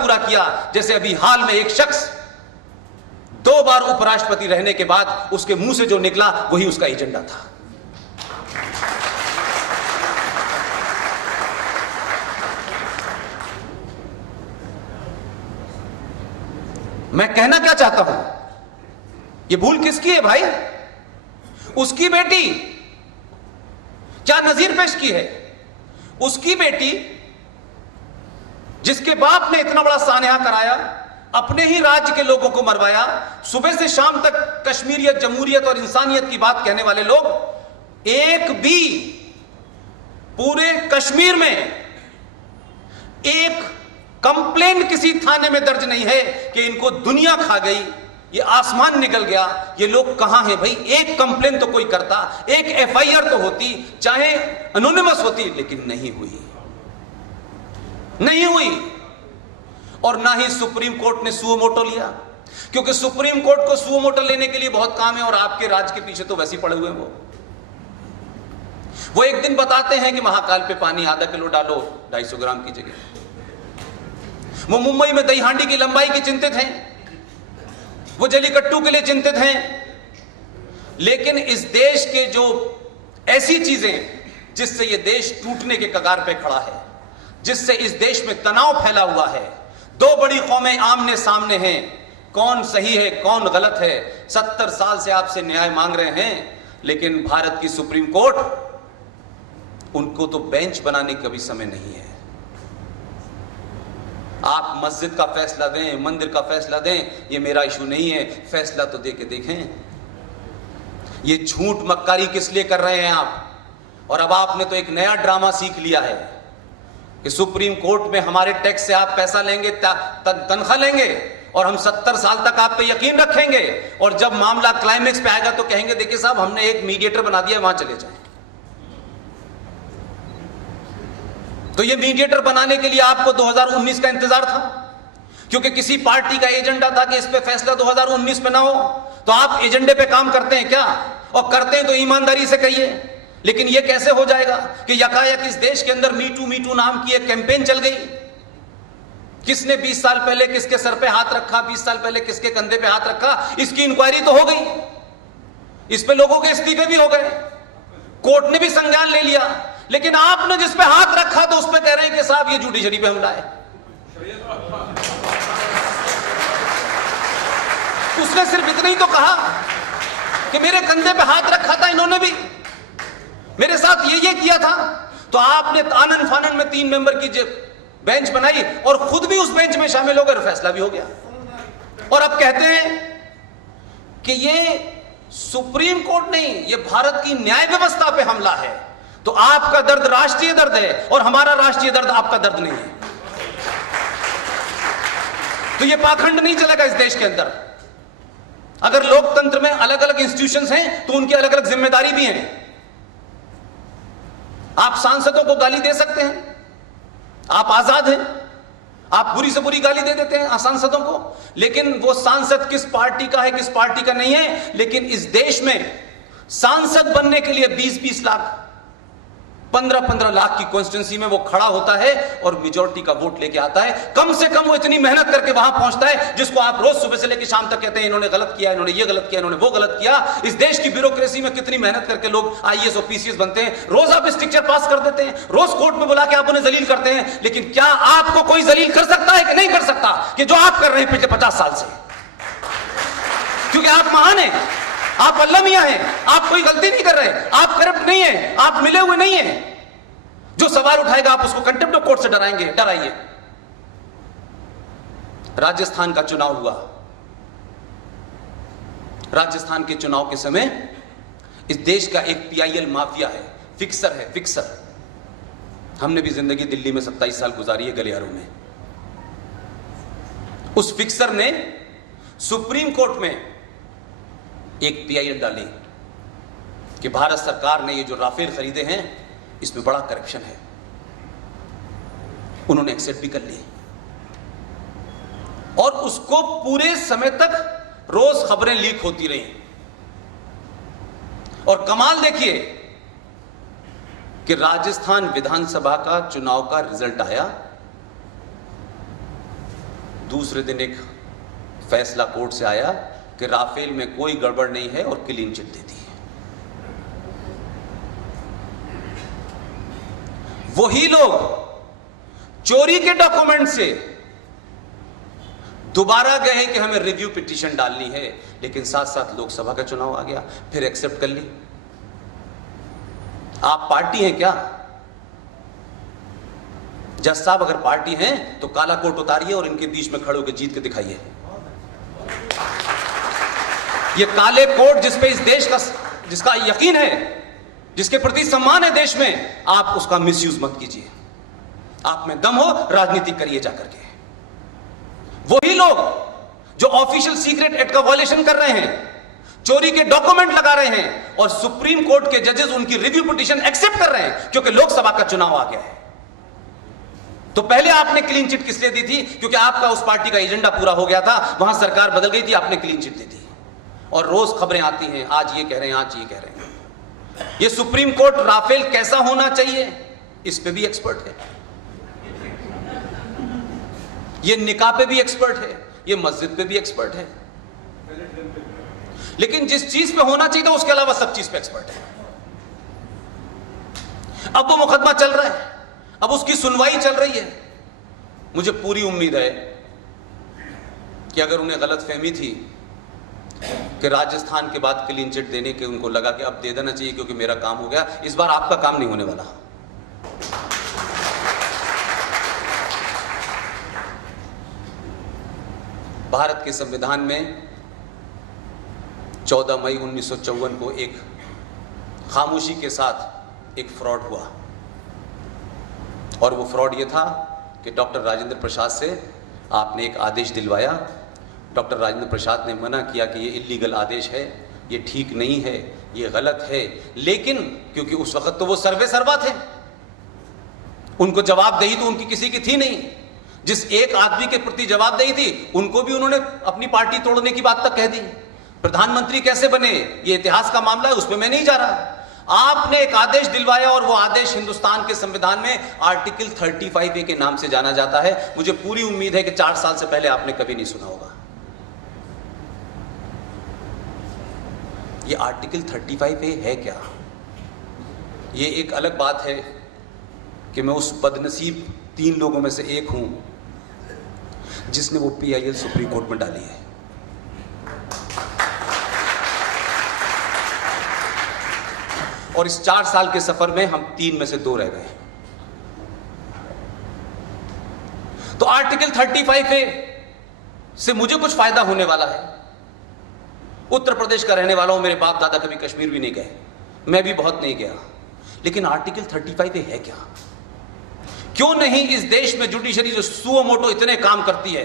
पूरा किया, जैसे अभी हाल में एक शख्स 2 बार उपराष्ट्रपति रहने के बाद उसके मुंह से जो निकला वही उसका एजेंडा था। मैं कहना क्या चाहता हूं, ये भूल किसकी है भाई? उसकी बेटी क्या नजीर पेश की है? उसकी बेटी जिसके बाप ने इतना बड़ा सानहा कराया, अपने ही राज्य के लोगों को मरवाया, सुबह से शाम तक कश्मीरियत, जमहूरियत और इंसानियत की बात कहने वाले लोग, एक भी पूरे कश्मीर में एक कंप्लेंट किसी थाने में दर्ज नहीं है कि इनको दुनिया खा गई, ये आसमान निकल गया, ये लोग कहां हैं भाई? एक कंप्लेन तो कोई करता, एक एफआईआर तो होती, चाहे एनोनिमस होती, लेकिन नहीं हुई, नहीं हुई। और ना ही सुप्रीम कोर्ट ने सुओ मोटो लिया, क्योंकि सुप्रीम कोर्ट को सुओ मोटो लेने के लिए बहुत काम है और आपके राज के पीछे तो वैसे ही पड़े हुए हैं। वो एक दिन बताते हैं कि महाकाल पे पानी आधा किलो डालो 250 ग्राम की जगह। वो मुंबई में दही हांडी की लंबाई की चिंतित हैं, वो जलीकट्टू के लिए चिंतित हैं, लेकिन इस देश के जो ऐसी चीजें जिससे ये देश टूटने के कगार पे खड़ा है, जिससे इस देश में तनाव फैला हुआ है, 2 बड़ी कौमें आमने सामने हैं, कौन सही है कौन गलत है, 70 साल से आपसे न्याय मांग रहे हैं, लेकिन भारत की सुप्रीम कोर्ट, उनको तो बेंच बनाने का भी समय नहीं है। आप मस्जिद का फैसला दें, मंदिर का फैसला दें, ये मेरा इशू नहीं है, फैसला तो दे के देखें। ये झूठ मक्कारी किस लिए कर रहे हैं आप? और अब आपने तो एक नया ड्रामा सीख लिया है कि सुप्रीम कोर्ट में हमारे टैक्स से आप पैसा लेंगे, तनख्वाह लेंगे और हम 70 साल तक आप पे यकीन रखेंगे, और जब मामला क्लाइमेक्स पे आएगा तो कहेंगे देखिए साहब हमने एक मीडिएटर बना दिया, वहां चले जाएं। तो ये मीडिएटर बनाने के लिए आपको 2019 का इंतजार था, क्योंकि किसी पार्टी का एजेंडा था कि इस पे फैसला 2019 में ना हो। तो आप एजेंडे पे काम करते हैं क्या? और करते हैं तो ईमानदारी से कहिए। लेकिन ये कैसे हो जाएगा कि यकायक इस देश के अंदर मीटू नाम की एक कैंपेन चल गई? किसने 20 साल पहले किसके सर पे हाथ रखा, 20 साल पहले किसके कंधे पे हाथ रखा, इसकी इंक्वायरी तो हो गई, इस पे लोगों के इस्तीफे भी हो गए, कोर्ट ने भी संज्ञान ले लिया, लेकिन आपने जिस पे हाथ रखा तो उस पे कह रहे हैं कि साहब ये जुडिशरी पे हमला है। उसने सिर्फ इतना ही तो कहा कि मेरे कंधे पे हाथ रखा था इन्होंने भी, मेरे साथ ये किया था। तो आपने आनन फानन में 3 मेंबर की बेंच बनाई और खुद भी उस बेंच में शामिल हो गए, फैसला भी हो गया। और अब कहते हैं कि ये सुप्रीम कोर्ट नहीं, ये भारत की न्याय व्यवस्था पे हमला है। तो आपका दर्द राष्ट्रीय दर्द है और हमारा राष्ट्रीय दर्द आपका दर्द नहीं है। तो ये पाखंड नहीं चलेगा इस देश के अंदर। अगर लोकतंत्र में अलग अलग इंस्टीट्यूशंस हैं तो उनकी अलग अलग जिम्मेदारी भी है। आप सांसदों को गाली दे सकते हैं, आप आजाद हैं, आप बुरी से बुरी गाली दे देते हैं सांसदों को, लेकिन वो सांसद किस पार्टी का है किस पार्टी का नहीं है। लेकिन इस देश में सांसद बनने के लिए 20-20 लाख 15-15 लाख की कॉन्स्टिट्यूंसी में वो खड़ा होता है और मेजॉरिटी का वोट लेके आता है। कम से कम वो इतनी मेहनत करके वहां पहुंचता है जिसको आप रोज सुबह से लेकर शाम तक कहते हैं इन्होंने गलत किया, इन्होंने ये गलत किया, इन्होंने वो गलत किया। इस देश की ब्यूरोक्रेसी में कितनी मेहनत करके लोग आईएएस और पीसीएस बनते हैं, रोज आप स्ट्रिक्चर पास कर देते हैं, रोज कोर्ट में बुला के आप उन्हें जलील करते हैं। लेकिन क्या आपको कोई जलील कर सकता है कि नहीं कर सकता कि जो आप कर रहे हैं पिछले 50 साल से? क्योंकि आप महान हैं, आप अल्लाह मियां हैं, आप कोई गलती नहीं कर रहे, आप करप्ट नहीं है, आप मिले हुए नहीं है। जो सवाल उठाएगा आप उसको कंटेम्प्ट ऑफ कोर्ट से डराएंगे, डराइए। राजस्थान का चुनाव हुआ, राजस्थान के चुनाव के समय इस देश का एक पीआईएल माफिया है, फिक्सर है, फिक्सर। हमने भी जिंदगी दिल्ली में 27 साल गुजारी है, गलियारों में। उस फिक्सर ने सुप्रीम कोर्ट में एक पीआईएल डाली कि भारत सरकार ने ये जो राफेल खरीदे हैं इसमें बड़ा करप्शन है। उन्होंने एक्सेप्ट भी कर ली और उसको पूरे समय तक रोज खबरें लीक होती रही। और कमाल देखिए कि राजस्थान विधानसभा का चुनाव का रिजल्ट आया दूसरे दिन एक फैसला कोर्ट से आया कि राफेल में कोई गड़बड़ नहीं है और क्लीन चिट दे दी है। वही लोग चोरी के डॉक्यूमेंट से दोबारा गए हैं कि हमें रिव्यू पिटीशन डालनी है, लेकिन साथ साथ लोकसभा का चुनाव आ गया, फिर एक्सेप्ट कर ली। आप पार्टी हैं क्या? जज साहब अगर पार्टी हैं तो काला कोट उतारिए और इनके बीच में खड़े होकर जीत के दिखाइए। ये काले कोट जिस पे इस देश का, जिसका यकीन है, जिसके प्रति सम्मान है देश में, आप उसका मिसयूज मत कीजिए। आप में दम हो, राजनीति करिए जाकर के। वही लोग जो ऑफिशियल सीक्रेट एक्ट का वायलेशन कर रहे हैं, चोरी के डॉक्यूमेंट लगा रहे हैं, और सुप्रीम कोर्ट के जजेस उनकी रिव्यू पिटीशन एक्सेप्ट कर रहे हैं क्योंकि लोकसभा का चुनाव आ गया है। तो पहले आपने क्लीन चिट किस लिए दी थी? क्योंकि आपका उस पार्टी का एजेंडा पूरा हो गया था, वहां सरकार बदल गई थी, आपने क्लीन चिट दी थी। और रोज खबरें आती हैं, आज ये कह रहे हैं, आज ये कह रहे हैं। ये सुप्रीम कोर्ट राफेल कैसा होना चाहिए इस पे भी एक्सपर्ट है, ये निकाह पे भी एक्सपर्ट है, ये मस्जिद पे भी एक्सपर्ट है, लेकिन जिस चीज पे होना चाहिए था उसके अलावा सब चीज पे एक्सपर्ट है। अब वो मुकदमा चल रहा है, अब उसकी सुनवाई चल रही है। मुझे पूरी उम्मीद है कि अगर उन्हें गलतफहमी थी कि राजस्थान के बाद क्लीन चिट देने के उनको लगा कि अब दे देना चाहिए क्योंकि मेरा काम हो गया, इस बार आपका काम नहीं होने वाला। भारत के संविधान में 14 मई 1954 को एक खामोशी के साथ एक फ्रॉड हुआ, और वो फ्रॉड ये था कि डॉक्टर राजेंद्र प्रसाद से आपने एक आदेश दिलवाया। डॉक्टर राजेंद्र प्रसाद ने मना किया कि ये इल्लीगल आदेश है, ये ठीक नहीं है, ये गलत है, लेकिन क्योंकि उस वक्त तो वो सर्वे सर्वा थे, उनको जवाबदेही तो उनकी किसी की थी नहीं। जिस एक आदमी के प्रति जवाबदेही थी उनको भी उन्होंने अपनी पार्टी तोड़ने की बात तक कह दी। प्रधानमंत्री कैसे बने ये इतिहास का मामला है, उसमें मैं नहीं जा रहा। आपने एक आदेश दिलवाया और वो आदेश हिंदुस्तान के संविधान में आर्टिकल 35A के नाम से जाना जाता है। मुझे पूरी उम्मीद है कि 4 साल से पहले आपने कभी नहीं सुना होगा। ये आर्टिकल 35A है क्या? ये एक अलग बात है कि मैं उस बदनसीब 3 लोगों में से एक हूं जिसने वो PIL सुप्रीम कोर्ट में डाली है। और इस 4 साल के सफर में हम 3 में से 2 रह गए। तो आर्टिकल 35A से मुझे कुछ फायदा होने वाला है। उत्तर प्रदेश का रहने वाला हूं, मेरे बाप दादा कभी कश्मीर भी नहीं गए, मैं भी बहुत नहीं गया, लेकिन आर्टिकल 35A है क्या? क्यों नहीं इस देश में जुडिशरी जो सुओ मोटो इतने काम करती है,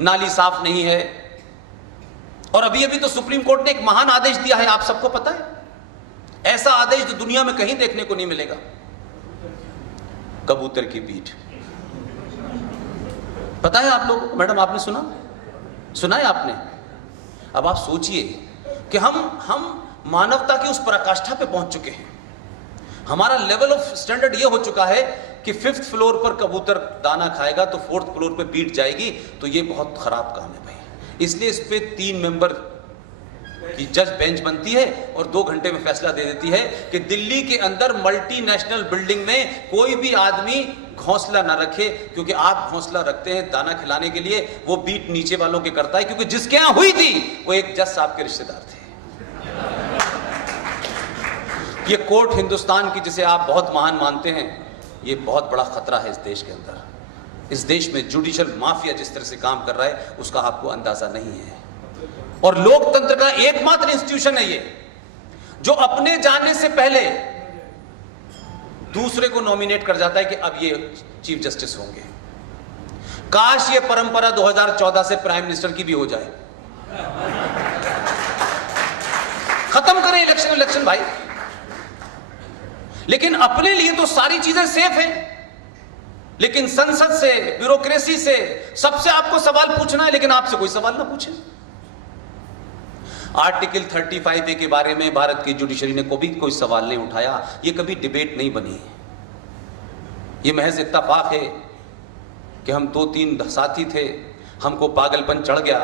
नाली साफ नहीं है? और अभी अभी तो सुप्रीम कोर्ट ने एक महान आदेश दिया है, आप सबको पता है, ऐसा आदेश तो दुनिया में कहीं देखने को नहीं मिलेगा। कबूतर की पीठ, पता है आप लोग? मैडम आपने सुना है आपने? अब आप सोचिए कि हम मानवता की उस पराकाष्ठा पे पहुंच चुके हैं। हमारा लेवल ऑफ स्टैंडर्ड ये हो चुका है कि 5th फ्लोर पर कबूतर दाना खाएगा तो 4th फ्लोर पे पीठ जाएगी, तो ये बहुत खराब काम है भाई। इसलिए इस पे 3 मेंबर की जज बेंच बनती है और 2 घंटे में फैसला दे देती है कि दिल्ली के अंदर मल्टीनेशनल बिल्डिंग में कोई भी आदमी घोंसला ना रखे, क्योंकि आप घोंसला रखते हैं दाना खिलाने के लिए, वो बीट नीचे वालों के करता है, क्योंकि जिसके यहां हुई थी वो एक जज साहब के रिश्तेदार थे। ये कोर्ट हिंदुस्तान की, जिसे आप बहुत महान मानते हैं, ये बहुत बड़ा खतरा है इस देश के अंदर। इस देश में जुडिशियल माफिया जिस तरह से काम कर रहा है उसका आपको अंदाजा नहीं है। और लोकतंत्र का एकमात्र इंस्टीट्यूशन है ये जो अपने जाने से पहले दूसरे को नॉमिनेट कर जाता है कि अब ये चीफ जस्टिस होंगे। काश ये परंपरा 2014 से प्राइम मिनिस्टर की भी हो जाए। खत्म करें इलेक्शन भाई। लेकिन अपने लिए तो सारी चीजें सेफ हैं, लेकिन संसद से, ब्यूरोक्रेसी से, सबसे आपको सवाल पूछना है, लेकिन आपसे कोई सवाल ना पूछे। आर्टिकल 35A के बारे में भारत की जुडिशरी ने कभी कोई सवाल नहीं उठाया, ये कभी डिबेट नहीं बनी। ये महज इत्तफाक है कि हम 2-3 साथी थे, हमको पागलपन चढ़ गया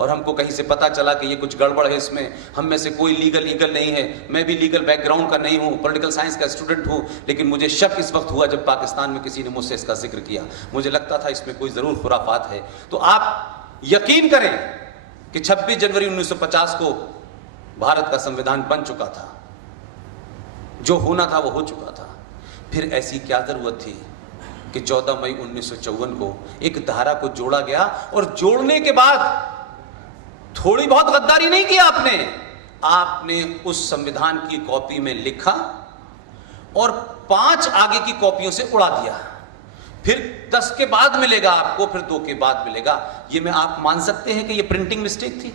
और हमको कहीं से पता चला कि ये कुछ गड़बड़ है इसमें। हम में से कोई लीगल नहीं है, मैं भी लीगल बैकग्राउंड का नहीं हूँ, पॉलिटिकल साइंस का स्टूडेंट हूँ, लेकिन मुझे शक इस वक्त हुआ जब पाकिस्तान में किसी ने मुझसे इसका जिक्र किया। मुझे लगता था इसमें कोई ज़रूर खुराफात है। तो आप यकीन करें कि 26 जनवरी 1950 को भारत का संविधान बन चुका था, जो होना था वो हो चुका था। फिर ऐसी क्या ज़रूरत थी कि 14 मई 1954 को एक धारा को जोड़ा गया, और जोड़ने के बाद थोड़ी बहुत गद्दारी नहीं की आपने उस संविधान की कॉपी में लिखा और 5 आगे की कॉपियों से उड़ा दिया। फिर 10 के बाद मिलेगा आपको, फिर 2 के बाद मिलेगा। ये आप मान सकते हैं कि ये प्रिंटिंग मिस्टेक थी?